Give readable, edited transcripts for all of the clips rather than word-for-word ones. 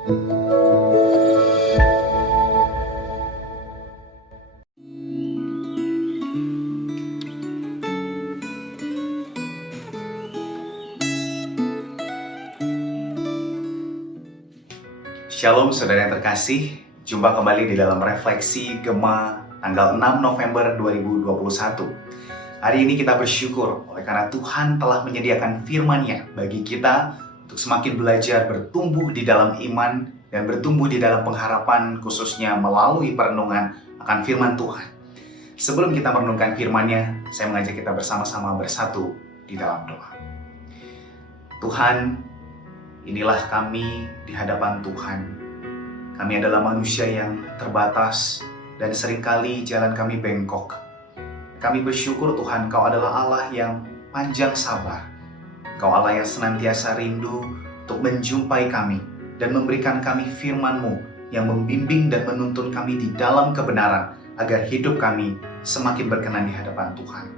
Shalom saudara yang terkasih, jumpa kembali di dalam Refleksi Gema tanggal 6 November 2021. Hari ini kita bersyukur oleh karena Tuhan telah menyediakan firman-Nya bagi kita untuk semakin belajar bertumbuh di dalam iman dan bertumbuh di dalam pengharapan, khususnya melalui perenungan akan firman Tuhan. Sebelum kita merenungkan firman-Nya, saya mengajak kita bersama-sama bersatu di dalam doa. Tuhan, inilah kami di hadapan Tuhan. Kami adalah manusia yang terbatas dan seringkali jalan kami bengkok. Kami bersyukur Tuhan, Kau adalah Allah yang panjang sabar. Kau Allah yang senantiasa rindu untuk menjumpai kami dan memberikan kami firman-Mu yang membimbing dan menuntun kami di dalam kebenaran agar hidup kami semakin berkenan di hadapan Tuhan.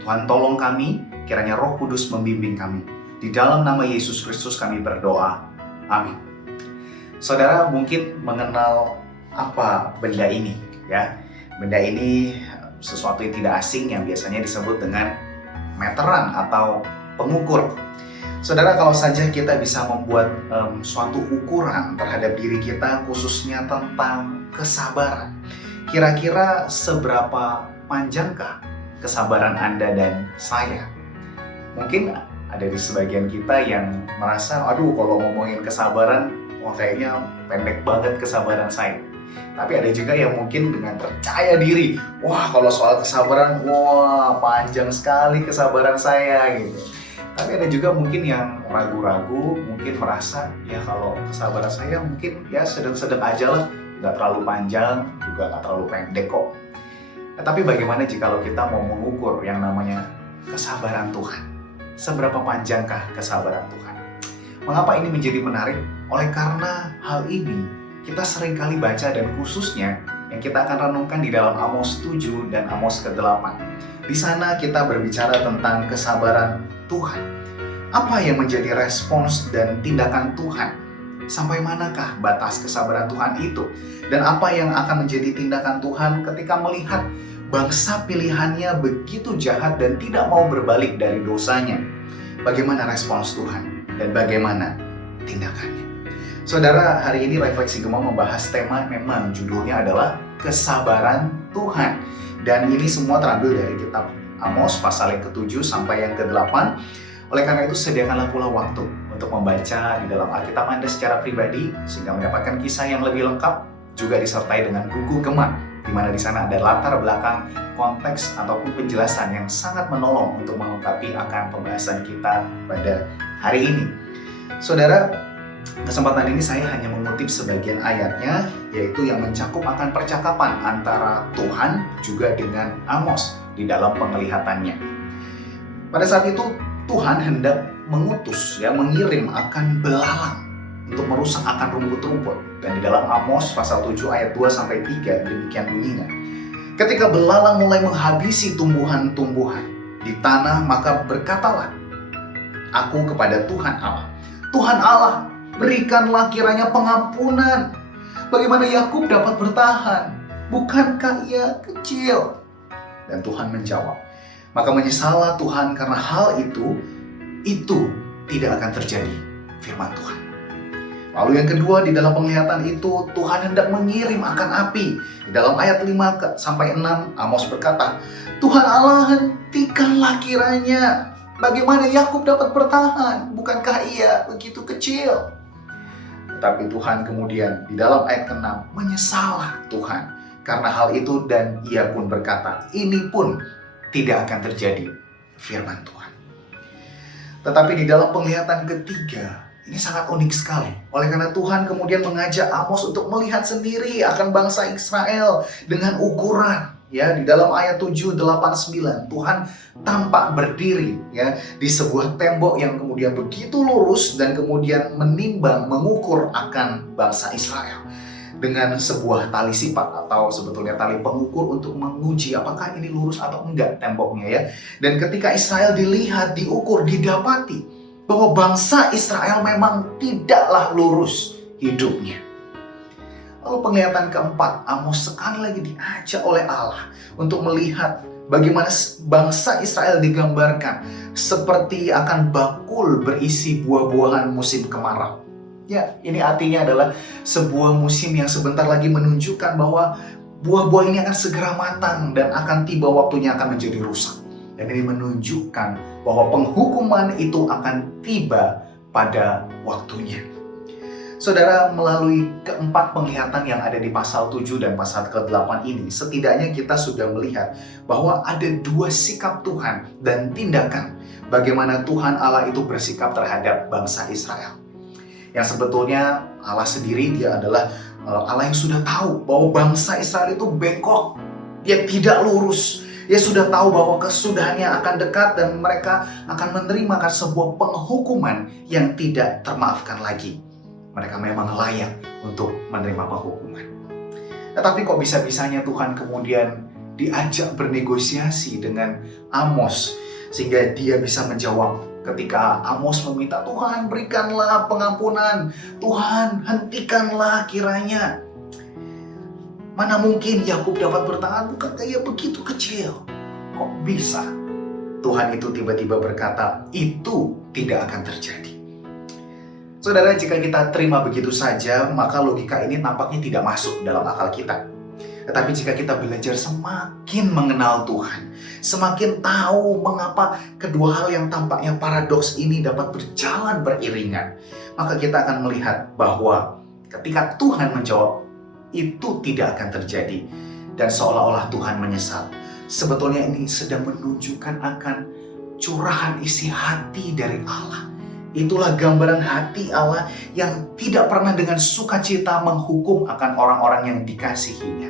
Tuhan tolong kami, kiranya Roh Kudus membimbing kami. Di dalam nama Yesus Kristus kami berdoa. Amin. Saudara mungkin mengenal apa benda ini, ya. Benda ini sesuatu yang tidak asing yang biasanya disebut dengan meteran atau pengukur. Saudara, kalau saja kita bisa membuat suatu ukuran terhadap diri kita, khususnya tentang kesabaran. Kira-kira seberapa panjangkah kesabaran Anda dan saya? Mungkin ada di sebagian kita yang merasa, aduh kalau ngomongin kesabaran, wah kayaknya pendek banget kesabaran saya. Tapi ada juga yang mungkin dengan percaya diri, wah kalau soal kesabaran, wah panjang sekali kesabaran saya gitu. Tapi ada juga mungkin yang ragu-ragu, mungkin merasa, ya kalau kesabaran saya mungkin ya sedang-sedang aja lah, nggak terlalu panjang, juga nggak terlalu pendek kok. Nah, tapi bagaimana jika kita mau mengukur yang namanya kesabaran Tuhan? Seberapa panjangkah kesabaran Tuhan? Mengapa ini menjadi menarik? Oleh karena hal ini kita seringkali baca dan khususnya yang kita akan renungkan di dalam Amos 7 dan Amos ke-8. Di sana kita berbicara tentang kesabaran Tuhan. Apa yang menjadi respons dan tindakan Tuhan? Sampai manakah batas kesabaran Tuhan itu? Dan apa yang akan menjadi tindakan Tuhan ketika melihat bangsa pilihannya begitu jahat dan tidak mau berbalik dari dosanya? Bagaimana respons Tuhan dan bagaimana tindakannya? Saudara, hari ini Refleksi Gema membahas tema, memang judulnya adalah kesabaran Tuhan. Dan ini semua terambil dari kitab Amos pasal yang ke-7 sampai yang ke-8. Oleh karena itu, sediakanlah pula waktu untuk membaca di dalam Alkitab Anda secara pribadi sehingga mendapatkan kisah yang lebih lengkap, juga disertai dengan buku Gema, di mana di sana ada latar belakang, konteks ataupun penjelasan yang sangat menolong untuk melengkapi akan pembahasan kita pada hari ini. Saudara, kesempatan ini saya hanya mengutip sebagian ayatnya, yaitu yang mencakup akan percakapan antara Tuhan juga dengan Amos di dalam penglihatannya. Pada saat itu Tuhan hendak mengirim akan belalang untuk merusak akan rumput-rumput. Dan di dalam Amos pasal 7 ayat 2 sampai 3 demikian bunyinya. Ketika belalang mulai menghabisi tumbuhan-tumbuhan di tanah, maka berkatalah aku kepada Tuhan Allah. Tuhan Allah, berikanlah kiranya pengampunan. Bagaimana Yakub dapat bertahan? Bukankah ia kecil? Dan Tuhan menjawab, maka menyesallah Tuhan karena hal itu tidak akan terjadi, firman Tuhan. Lalu yang kedua, di dalam penglihatan itu Tuhan hendak mengirim akan api. Di dalam ayat 5 sampai 6 Amos berkata, Tuhan Allah, hentikanlah kiranya. Bagaimana Yakub dapat bertahan? Bukankah ia begitu kecil? Tetapi Tuhan kemudian di dalam ayat ke-6, menyesallah Tuhan karena hal itu, dan ia pun berkata, ini pun tidak akan terjadi, firman Tuhan. Tetapi di dalam penglihatan ketiga, ini sangat unik sekali. Oleh karena Tuhan kemudian mengajak Amos untuk melihat sendiri akan bangsa Israel dengan ukuran. Ya, di dalam ayat 7, 8, 9 Tuhan tampak berdiri ya di sebuah tembok yang kemudian begitu lurus dan kemudian mengukur akan bangsa Israel dengan sebuah tali sipat atau sebetulnya tali pengukur untuk menguji apakah ini lurus atau enggak temboknya ya. Dan ketika Israel dilihat, diukur, didapati bahwa bangsa Israel memang tidaklah lurus hidupnya. Lalu penglihatan keempat, Amos sekali lagi diajak oleh Allah untuk melihat bagaimana bangsa Israel digambarkan seperti akan bakul berisi buah-buahan musim kemarau. Ya, ini artinya adalah sebuah musim yang sebentar lagi menunjukkan bahwa buah-buah ini akan segera matang dan akan tiba waktunya akan menjadi rusak. Dan ini menunjukkan bahwa penghukuman itu akan tiba pada waktunya. Saudara, melalui keempat penglihatan yang ada di pasal 7 dan pasal ke-8 ini, setidaknya kita sudah melihat bahwa ada dua sikap Tuhan dan tindakan bagaimana Tuhan Allah itu bersikap terhadap bangsa Israel. Yang sebetulnya Allah sendiri, dia adalah Allah yang sudah tahu bahwa bangsa Israel itu bengkok, dia tidak lurus. Dia sudah tahu bahwa kesudahannya akan dekat dan mereka akan menerima sebuah penghukuman yang tidak termaafkan lagi. Mereka memang layak untuk menerima penghukuman. Tetapi kok bisa-bisanya Tuhan kemudian diajak bernegosiasi dengan Amos sehingga dia bisa menjawab ketika Amos meminta, Tuhan berikanlah pengampunan, Tuhan hentikanlah kiranya. Mana mungkin Yakub dapat bertahan, bukan kayak begitu kecil. Kok bisa? Tuhan itu tiba-tiba berkata, itu tidak akan terjadi. Saudara, jika kita terima begitu saja, maka logika ini nampaknya tidak masuk dalam akal kita. Tetapi jika kita belajar semakin mengenal Tuhan, semakin tahu mengapa kedua hal yang tampaknya paradoks ini dapat berjalan beriringan, maka kita akan melihat bahwa ketika Tuhan menjawab, itu tidak akan terjadi. Dan seolah-olah Tuhan menyesal. Sebetulnya ini sedang menunjukkan akan curahan isi hati dari Allah. Itulah gambaran hati Allah yang tidak pernah dengan sukacita menghukum akan orang-orang yang dikasihinya.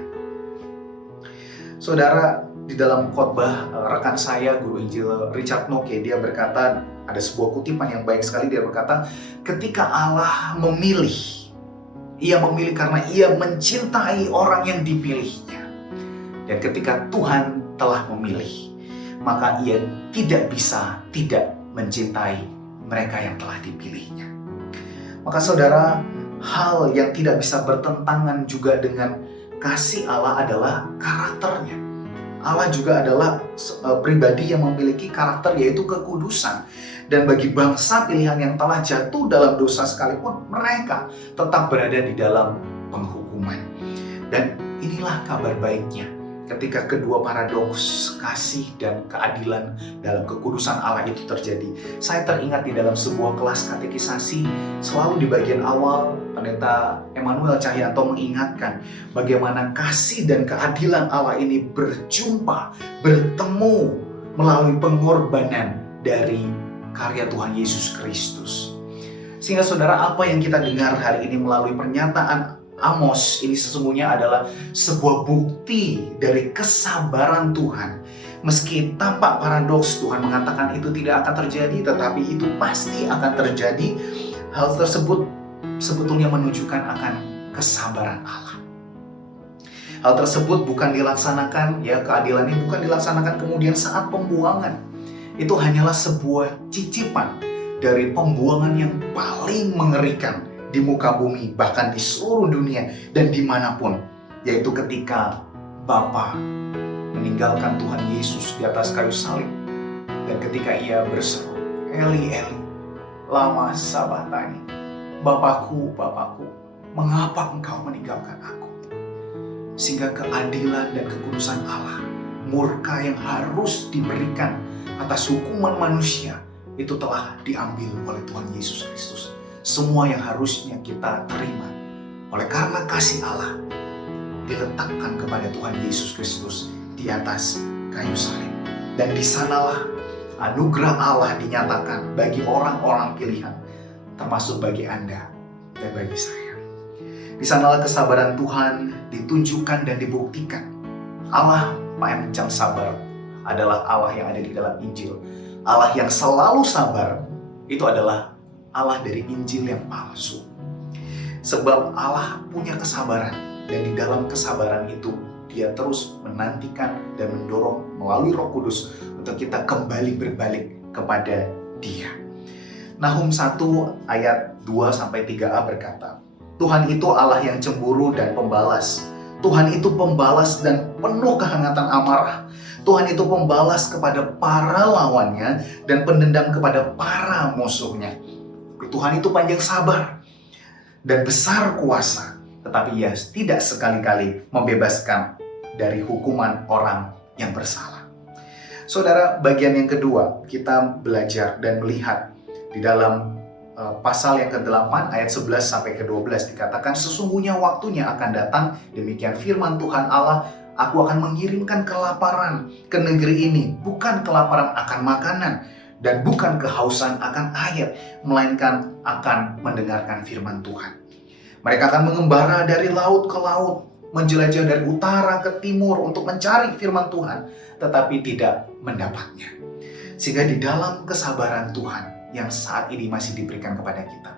Saudara, di dalam khotbah rekan saya, Guru Injil Richard Noke, dia berkata, ada sebuah kutipan yang baik sekali, dia berkata, ketika Allah memilih, ia memilih karena ia mencintai orang yang dipilihnya. Dan ketika Tuhan telah memilih, maka ia tidak bisa tidak mencintai mereka yang telah dipilihnya. Maka saudara, hal yang tidak bisa bertentangan juga dengan kasih Allah adalah karakternya. Allah juga adalah pribadi yang memiliki karakter, yaitu kekudusan. Dan bagi bangsa pilihan yang telah jatuh dalam dosa sekalipun, mereka tetap berada di dalam penghukuman. Dan inilah kabar baiknya. Ketika kedua paradoks kasih dan keadilan dalam kekudusan Allah itu terjadi. Saya teringat di dalam sebuah kelas katekisasi, selalu di bagian awal Pendeta Emmanuel Cahyanto mengingatkan bagaimana kasih dan keadilan Allah ini berjumpa, bertemu melalui pengorbanan dari karya Tuhan Yesus Kristus. Sehingga saudara, apa yang kita dengar hari ini melalui pernyataan Amos ini sesungguhnya adalah sebuah bukti dari kesabaran Tuhan. Meski tampak paradoks, Tuhan mengatakan itu tidak akan terjadi, tetapi itu pasti akan terjadi. Hal tersebut sebetulnya menunjukkan akan kesabaran Allah. Hal tersebut bukan dilaksanakan, ya keadilan ini bukan dilaksanakan kemudian saat pembuangan. Itu hanyalah sebuah cicipan dari pembuangan yang paling mengerikan di muka bumi, bahkan di seluruh dunia dan dimanapun, yaitu ketika Bapa meninggalkan Tuhan Yesus di atas kayu salib, dan ketika ia berseru, Eli Eli lama sabachthani, Bapakku, Bapakku, mengapa engkau meninggalkan aku? Sehingga keadilan dan kekudusan Allah, murka yang harus diberikan atas hukuman manusia, itu telah diambil oleh Tuhan Yesus Kristus. Semua yang harusnya kita terima oleh karena kasih Allah diletakkan kepada Tuhan Yesus Kristus di atas kayu salib. Dan di sanalah anugerah Allah dinyatakan bagi orang-orang pilihan, termasuk bagi Anda dan bagi saya. Di sanalah kesabaran Tuhan ditunjukkan dan dibuktikan. Allah Panjang Sabar adalah Allah yang ada di dalam Injil. Allah yang selalu sabar itu adalah Allah dari Injil yang palsu. Sebab Allah punya kesabaran, dan di dalam kesabaran itu Dia terus menantikan dan mendorong melalui Roh Kudus untuk kita kembali berbalik kepada Dia. Nahum 1 ayat 2-3a berkata, Tuhan itu Allah yang cemburu dan pembalas. Tuhan itu pembalas dan penuh kehangatan amarah. Tuhan itu pembalas kepada para lawannya dan pendendam kepada para musuhnya. Tuhan itu panjang sabar dan besar kuasa, tetapi Ia tidak sekali-kali membebaskan dari hukuman orang yang bersalah. Saudara, bagian yang kedua, kita belajar dan melihat di dalam pasal yang ke-8 ayat 11 sampai ke-12 dikatakan, sesungguhnya waktunya akan datang, demikian firman Tuhan Allah, aku akan mengirimkan kelaparan ke negeri ini, bukan kelaparan akan makanan dan bukan kehausan akan air, melainkan akan mendengarkan firman Tuhan. Mereka akan mengembara dari laut ke laut, menjelajah dari utara ke timur untuk mencari firman Tuhan, tetapi tidak mendapatnya. Sehingga di dalam kesabaran Tuhan yang saat ini masih diberikan kepada kita,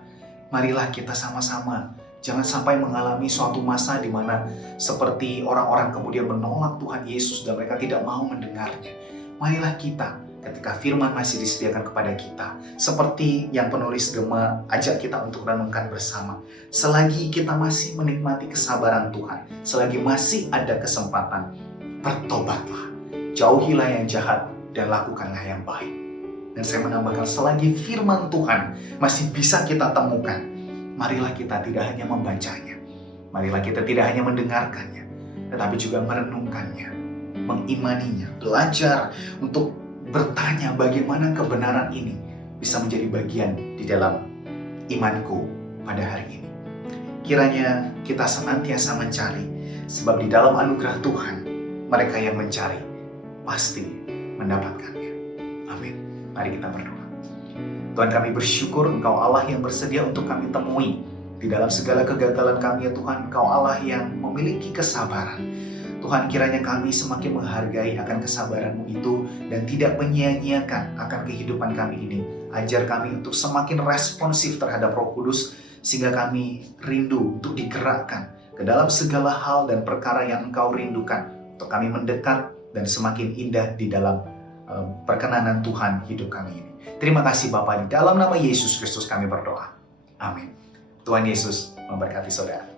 marilah kita sama-sama jangan sampai mengalami suatu masa di mana seperti orang-orang kemudian menolak Tuhan Yesus dan mereka tidak mau mendengarnya. Marilah kita, ketika firman masih disediakan kepada kita, seperti yang penulis Gema ajak kita untuk renungkan bersama, selagi kita masih menikmati kesabaran Tuhan, selagi masih ada kesempatan, bertobatlah, jauhilah yang jahat dan lakukanlah yang baik. Dan saya menambahkan, selagi firman Tuhan masih bisa kita temukan, marilah kita tidak hanya membacanya, marilah kita tidak hanya mendengarkannya, tetapi juga merenungkannya, mengimaninya, belajar untuk bertanya bagaimana kebenaran ini bisa menjadi bagian di dalam imanku pada hari ini. Kiranya kita senantiasa mencari, sebab di dalam anugerah Tuhan, mereka yang mencari pasti mendapatkannya. Amin. Mari kita berdoa. Tuhan, kami bersyukur Engkau Allah yang bersedia untuk kami temui. Di dalam segala kegagalan kami ya Tuhan, Engkau Allah yang memiliki kesabaran. Tuhan, kiranya kami semakin menghargai akan kesabaran-Mu itu dan tidak menyia-nyiakan akan kehidupan kami ini. Ajar kami untuk semakin responsif terhadap Roh Kudus, sehingga kami rindu untuk digerakkan ke dalam segala hal dan perkara yang Engkau rindukan, untuk kami mendekat dan semakin indah di dalam perkenanan Tuhan hidup kami ini. Terima kasih Bapa, di dalam nama Yesus Kristus kami berdoa. Amin. Tuhan Yesus memberkati saudara.